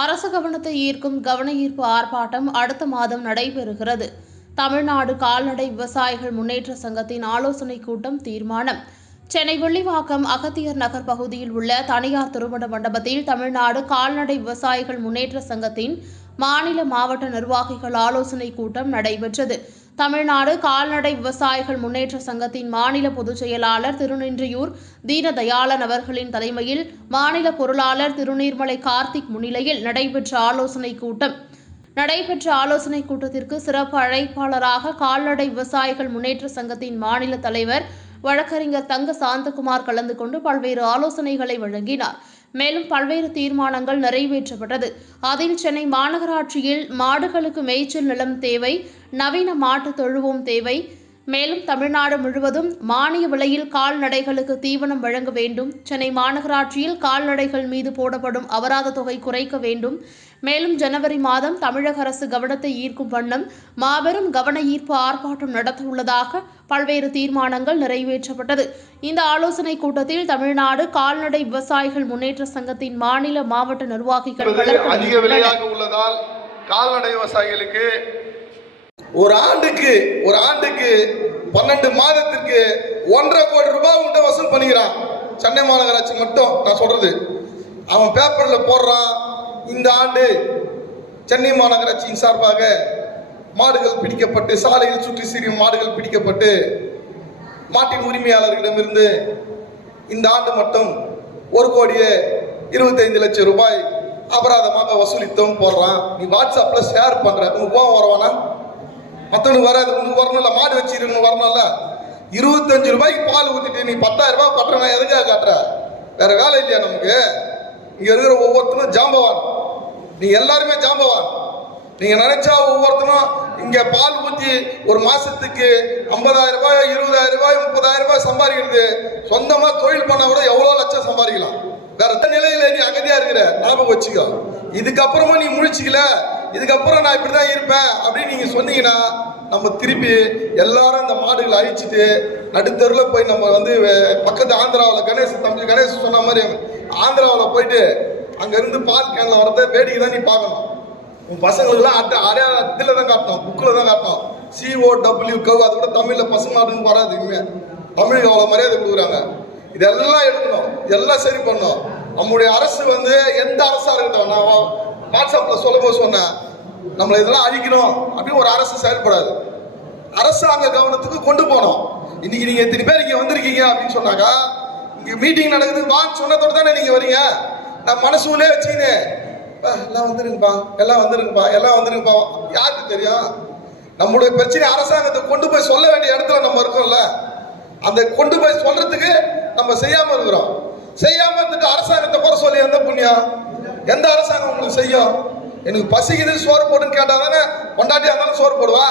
அரசு கவனத்தை ஈர்க்கும் கவன ஈர்ப்பு ஆர்ப்பாட்டம் அடுத்த மாதம் நடைபெறுகிறது. தமிழ்நாடு கால்நடை விவசாயிகள் முன்னேற்ற சங்கத்தின் ஆலோசனைக் கூட்டம் தீர்மானம். சென்னை வெள்ளிவாக்கம் அகத்தியர் நகர் பகுதியில் உள்ள தனியார் திருமண மண்டபத்தில் தமிழ்நாடு கால்நடை விவசாயிகள் முன்னேற்ற சங்கத்தின் மாநில மாவட்ட நிர்வாகிகள் ஆலோசனைக் கூட்டம் நடைபெற்றது. தமிழ்நாடு கால்நடை விவசாயிகள் முன்னேற்ற சங்கத்தின் மாநில பொதுச் செயலாளர் திருநின்றியூர் தீனதயாளன் அவர்களின் தலைமையில் மாநில பொருளாளர் திருநீர்மலை கார்த்திக் முன்னிலையில் நடைபெற்ற ஆலோசனைக் கூட்டம். நடைபெற்ற ஆலோசனைக் கூட்டத்திற்கு சிறப்பு அழைப்பாளராக கால்நடை விவசாயிகள் முன்னேற்ற சங்கத்தின் மாநில தலைவர் வழக்கறிஞர் தங்க சாந்தகுமார் கலந்து கொண்டு பல்வேறு ஆலோசனைகளை வழங்கினார். மேலும் பல்வேறு தீர்மானங்கள் நிறைவேற்றப்பட்டது. அதில் சென்னை மாநகராட்சியில் மாடுகளுக்கு மேய்ச்சல் நிலம் தேவை நவீன மாட்டு தொழுவம் தேவை மேலும் தமிழ்நாடு முழுவதும் மானிய விலையில் கால்நடைகளுக்கு தீவனம் வழங்க வேண்டும் சென்னை மாநகராட்சியில் கால்நடைகள் மீது போடப்படும் அபராத தொகை குறைக்க வேண்டும் மேலும் ஜனவரி மாதம் தமிழக அரசு கவனத்தை ஈர்க்கும் வண்ணம் மாபெரும் கவன ஈர்ப்பு ஆர்ப்பாட்டம் நடத்த உள்ளதாக பல்வேறு தீர்மானங்கள் நிறைவேற்றப்பட்டது. இந்த ஆலோசனைக் கூட்டத்தில் தமிழ்நாடு கால்நடை விவசாயிகள் முன்னேற்ற சங்கத்தின் மாநில மாவட்ட நிர்வாகிகள் அதிக. விலையாக உள்ளதால் கால்நடை விவசாயிகளுக்கு ஒரு ஆண்டுக்கு ஒரு ஆண்டுக்கு பன்னெண்டு மாதத்திற்கு ஒன்றரை கோடி ரூபாய் உண்ட வசூல் பண்ணிக்கிறான் சென்னை மாநகராட்சி மட்டும் நான் சொல்றது. அவன் பேப்பர்ல போடுறான். இந்த ஆண்டு சென்னை மாநகராட்சியின் சார்பாக மாடுகள் பிடிக்கப்பட்டு சாலையில் சுற்றி சிறிய மாடுகள் பிடிக்கப்பட்டு மாட்டின் உரிமையாளர்களிடமிருந்து இந்த ஆண்டு மட்டும் ஒரு கோடியே இருபத்தைந்து லட்சம் ரூபாய் அபராதமாக வசூலித்தோம் போடுறான். நீ வாட்ஸ்அப்ல ஷேர் பண்ற. உனக்கு கோவம் வரவானா? மற்றவனுக்கு வராது. உனக்கு வரணும்ல? மாடு வச்சிருக்கணும் வரணும்ல? இருபத்தஞ்சு ரூபாய்க்கு பால் ஊத்திட்டு நீ பத்தாயிரம் ரூபாய் பட்டுறேன்? எதுக்காக காட்டுற? வேற வேலை இல்லையா நமக்கு? இங்க இருக்கிற ஒவ்வொருத்தரும் ஜாம்பவான். நீங்க எல்லாருமே ஜாம்பவான். நீங்க நினைச்சா ஒவ்வொருத்தரும் இங்க பால் ஊத்தி ஒரு மாசத்துக்கு ஐம்பதாயிரம் ரூபாய் இருபதாயிரம் ரூபாய் முப்பதாயிரம் ரூபாய் சம்பாதிக்கிறது. சொந்தமா தொழில் பண்ண கூட எவ்வளவு லட்சம் சம்பாதிக்கலாம். வேற எந்த நிலையில நீ அகதியா இருக்கிற? ஞாபகம் வச்சுக்கோ. இதுக்கப்புறமா நீ முழிச்சிக்கல. இதுக்கப்புறம் நான் இப்படிதான் இருப்பேன் அப்படின்னு நீங்க சொன்னீங்கன்னா நம்ம திருப்பி எல்லாரும் இந்த மாடுகளை அழிச்சிட்டு நடுத்தருவில் போய் நம்ம வந்து பக்கத்து ஆந்திராவில் கணேஷ் தம்பி கணேஷ் சொன்ன மாதிரி ஆந்திராவில் போயிட்டு அங்கேருந்து பால் கேனில் வரத வேடிக்கை தான் நீ பார்க்கணும். உன் பசங்களுக்குலாம் அட்டை அடையா இதில் தான் காட்டணும் புக்கில் தான் காட்டணும் சிஓ டபிள்யூ கவ் அது கூட தமிழில் பசுமாடுன்னு வராது இனிமேல் தமிழுக்கு அவ்வளோ மரியாதை கொடுக்குறாங்க. இதெல்லாம் எடுக்கணும். இதெல்லாம் சரி பண்ணணும். நம்முடைய அரசு வந்து எந்த அரசாக இருக்கட்டும் நான் வா- வாட்ஸ்அப்பில் சொல்லும்போது சொன்னேன். நம்மளை இதெல்லாம் அழிக்கணும். அப்படின்னு ஒரு அரசு செயல்படாது. அரசாங்க கவனத்துக்கு கொண்டு போனோம் இன்னைக்கு நீங்க இத்தனை பேர் இங்க வந்திருக்கீங்க அப்படின்னு சொன்னாக்கா இங்க மீட்டிங் நடக்குது. வான்னு சொன்னதோட தானே நீங்க வரீங்க? நான் மனசுக்குள்ளே வச்சுக்கினு எல்லாம் வந்துருங்கப்பா எல்லாம் வந்துருங்கப்பா எல்லாம் வந்துருங்கப்பா. யாருக்கு தெரியும்? நம்மளுடைய பிரச்சனை அரசாங்கத்தை கொண்டு போய் சொல்ல வேண்டிய இடத்துல நம்ம இருக்கோம்ல அந்த கொண்டு போய் சொல்றதுக்கு நம்ம செய்யாம இருக்கிறோம். செய்யாம இருந்துட்டு அரசாங்கத்தை போற சொல்லி எந்த புண்ணியம்? எந்த அரசாங்கம் உங்களுக்கு செய்யும்? எனக்கு பசிக்குது சோறு போடுன்னு கேட்டா தானே கொண்டாட்டி இருந்தாலும் சோறு போடுவா?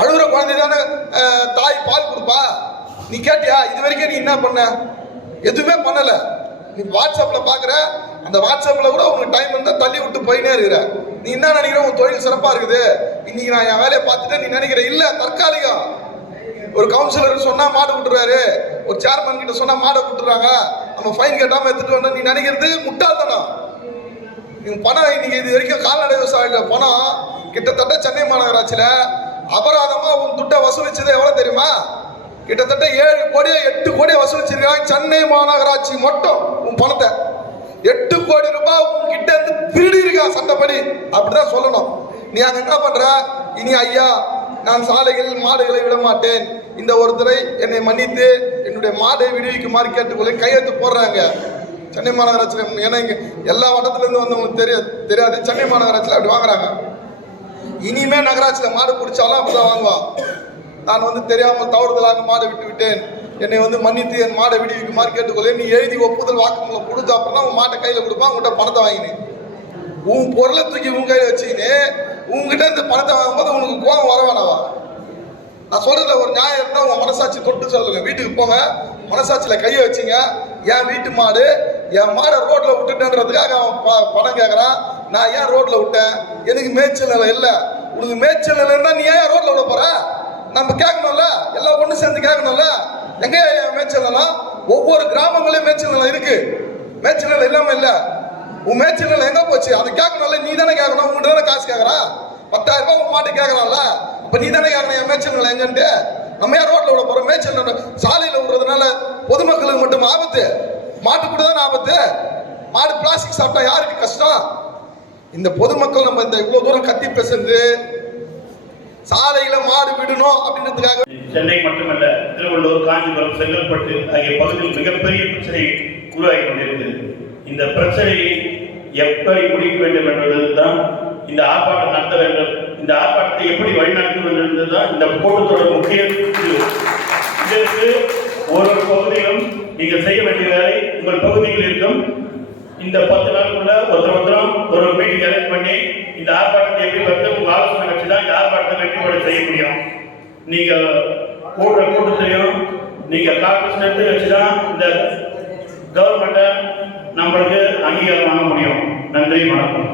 அழுகுற குழந்தை தானே தாய் பால் கொடுப்பா? நீ கேட்டியா? இது வரைக்கும் நீ என்ன பண்ண? எதுவுமே பண்ணலை. நீ வாட்ஸ்அப்பில் பார்க்குற அந்த வாட்ஸ்அப்பில் கூட உனக்கு டைம் இருந்தால் தள்ளி விட்டு போயினே இருக்கிற. நீ என்ன நினைக்கிற? உன் தொழில் சிறப்பாக இருக்குது. இன்னைக்கு நான் என் வேலையை பார்த்துட்டு நீ நினைக்கிற இல்லை தற்காலிகம் ஒரு கவுன்சிலர் சொன்னால் மாடு விட்டுறாரு ஒரு சேர்மன் கிட்ட சொன்னால் மாடை விட்டுறாங்க நம்ம ஃபைன் கேட்டாமல் எடுத்துட்டு வந்தோம் நீ நினைக்கிறது முட்டாள்தனம். நீங்கள் பணம் இன்னைக்கு இது வரைக்கும் கால்நடை விவசாயிகள் பணம். கிட்டத்தட்ட சென்னை மாநகராட்சியில் அபராதமாக உன் துட்டை வசூலிச்சது எவ்வளோ தெரியுமா? கிட்டத்தட்ட ஏழு கோடியோ எட்டு சென்னை மாநகராட்சி மட்டும் உன் பணத்தை எட்டு கோடி ரூபாய் உன்கிட்ட இருந்து திருடி இருக்கா சட்டப்படி. அப்படிதான் சொல்லணும். நீ அங்க என்ன பண்ற? இனி ஐயா நான் சாலைகளில் மாடுகளை விட மாட்டேன். இந்த ஒருத்தரை என்னை மன்னித்து என்னுடைய மாடை விடுவிக்குமாறு கேட்டுக்கொள்ள. கையெழுத்து போடுறாங்க. சென்னை மாநகராட்சியில் ஏன்னா இங்க எல்லா வட்டத்துலேருந்து வந்தவங்களுக்கு தெரிய தெரியாது. சென்னை மாநகராட்சியில் அப்படி வாங்குறாங்க. இனிமே நகராட்சியில் மாடு பிடிச்சாலும் அப்படிதான் வாங்குவான். நான் வந்து தெரியாமல் தவறுதலாக மாடை விட்டு விட்டேன். என்னை வந்து மன்னித்து என் மாடை விடுவிக்குமாறு கேட்டுக்கொள்ள. நீ எழுதி ஒப்புதல் வாக்குமூலம் கொடுத்த அப்புறம் உன் மாட்டை கையில் கொடுப்பான் உங்கள்கிட்ட பணத்தை வாங்கினேன். உன் பொருளை தூக்கி உன் கையில் வச்சுக்கின்னு உங்ககிட்ட இந்த பணத்தை வாங்கும்போது உனக்கு கோபம் வர வேணாவா? நான் சொல்றதுல ஒரு நியாயம் இருந்தால் உன் மனசாட்சி தொட்டு சொல்லுங்க. வீட்டுக்கு போங்க மனசாட்சியில் கையை வச்சுங்க. என் வீட்டு மாடு என் மாடை ரோட்டில் விட்டுட்டேன்றதுக்காக அவன் ப- பணம் கேட்கறான் நான் ஏன் ரோட்டில் விட்டேன்? எனக்கு மேய்ச்சல் நிலை இல்லை. உனக்கு மேய்ச்சல் நிலை இருந்தால் நீ ஏன் ரோட்டில் விட போகிற நம்ம கேட்கணும்ல. எல்லாம் ஒன்று சேர்ந்து கேட்கணும்ல. எங்க மேய்ச்சல் நிலம் ஒவ்வொரு கிராமங்களையும் மேய்ச்சல் நிலம் இருக்கு. மேய்ச்சல் நிலம் இல்லாம இல்ல. உன் மேய்ச்சல் நிலம் எங்க போச்சு? அதை கேட்கணும்ல நீ தானே கேட்கணும். உங்கள்கிட்ட தானே காசு கேட்கறா? பத்தாயிரம் ரூபாய் உன் மாட்டு கேட்கலாம்ல. அப்ப நீ தானே கேட்கணும் என் மேய்ச்சல் நிலம் எங்கன்ட்டு? நம்ம யார் ரோட்ல விட போறோம்? மேய்ச்சல் நிலம் சாலையில விடுறதுனால பொதுமக்களுக்கு மட்டும் ஆபத்து. மாட்டு கூட தானே ஆபத்து. மாடு பிளாஸ்டிக் சாப்பிட்டா யாருக்கு கஷ்டம்? இந்த பொதுமக்கள் நம்ம இந்த இவ்வளவு தூரம் கத்தி பேசுறது சாலையில மாடு விடணும் அப்படின்றதுக்காக சென்னை மட்டுமல்ல திருவள்ளூர் காஞ்சிபுரம் செங்கல்பட்டு ஆகிய பகுதியில் மிகப்பெரிய பிரச்சனை உருவாகி கொண்டிருக்கிறது. இந்த பிரச்சனையை எப்படி முடிக்க வேண்டும் என்பதுதான் இந்த ஆர்ப்பாட்டம் நடத்த வேண்டும். இந்த ஆர்ப்பாட்டத்தை எப்படி வழிநடத்தும் என்பதுதான் இந்த கூட்டத்தோட முக்கிய இதற்கு ஒரு ஒரு பகுதியிலும் நீங்கள் செய்ய வேண்டிய வேலை உங்கள் பகுதியில் இருக்கும். இந்த பத்து நாளுக்குள்ள ஒருத்தர் ஒருத்தரம் ஒரு மீட்டிங் அரேஞ்ச் பண்ணி இந்த ஆர்ப்பாட்டத்தை எப்படி வந்து உங்க ஆலோசனை வச்சு தான் இந்த ஆர்ப்பாட்டத்தை வெற்றிபட செய்ய முடியும். நீங்க கூடுற கூட்டத்திலையும் நீங்க காங்கிரஸ் எடுத்து வச்சு தான் இந்த கவர்மெண்ட்டை நம்மளுக்கு அங்கீகாரம் வாங்க முடியும். நன்றி வணக்கம்.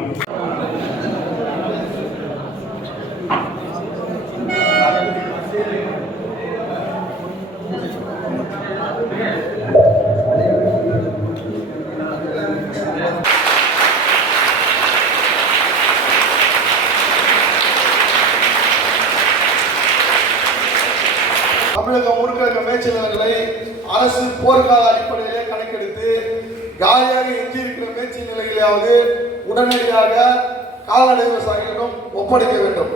தமிழகம் முழுக்க இருக்க அரசு போர்க்கால அடிப்படையிலே கணக்கெடுத்து காலியாக எஞ்சியிருக்கிற மேய்ச்சல் நிலைகளையாவது உடனடியாக கால்நடை விவசாயிகளிடம் ஒப்படைக்க வேண்டும்.